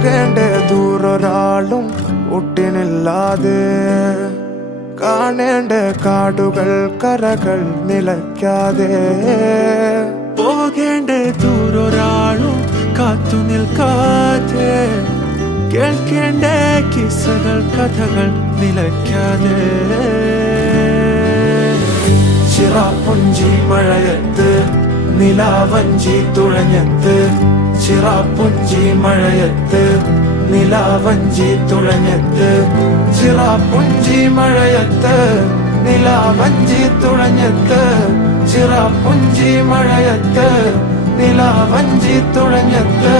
പോകേണ്ട ദൂരൊരാളും ഒട്ടിനില്ലാതെ കാണേണ്ട കാടുകൾ കരകൾ നിലയ്ക്കാതെ പോകേണ്ട ദൂരൊരാളും കാത്തു നിൽക്കാതെ കേൾക്കേണ്ട കിസ്സകൾ കഥകൾ നിലയ്ക്കാതെ ചിറാപ്പുഞ്ചി മഴയത്ത് നിലാവഞ്ചി തുഴഞ്ഞത്ത് ചിറാപ്പുഞ്ചി മഴയത്ത് നിലാവഞ്ചി തുഴഞ്ഞത്ത് ചിറാപ്പുഞ്ചി മഴയത്ത് നിലാവഞ്ചി തുഴഞ്ഞത്ത് ചിറാപ്പുഞ്ചി മഴയത്ത് നിലാവഞ്ചി തുഴഞ്ഞത്ത്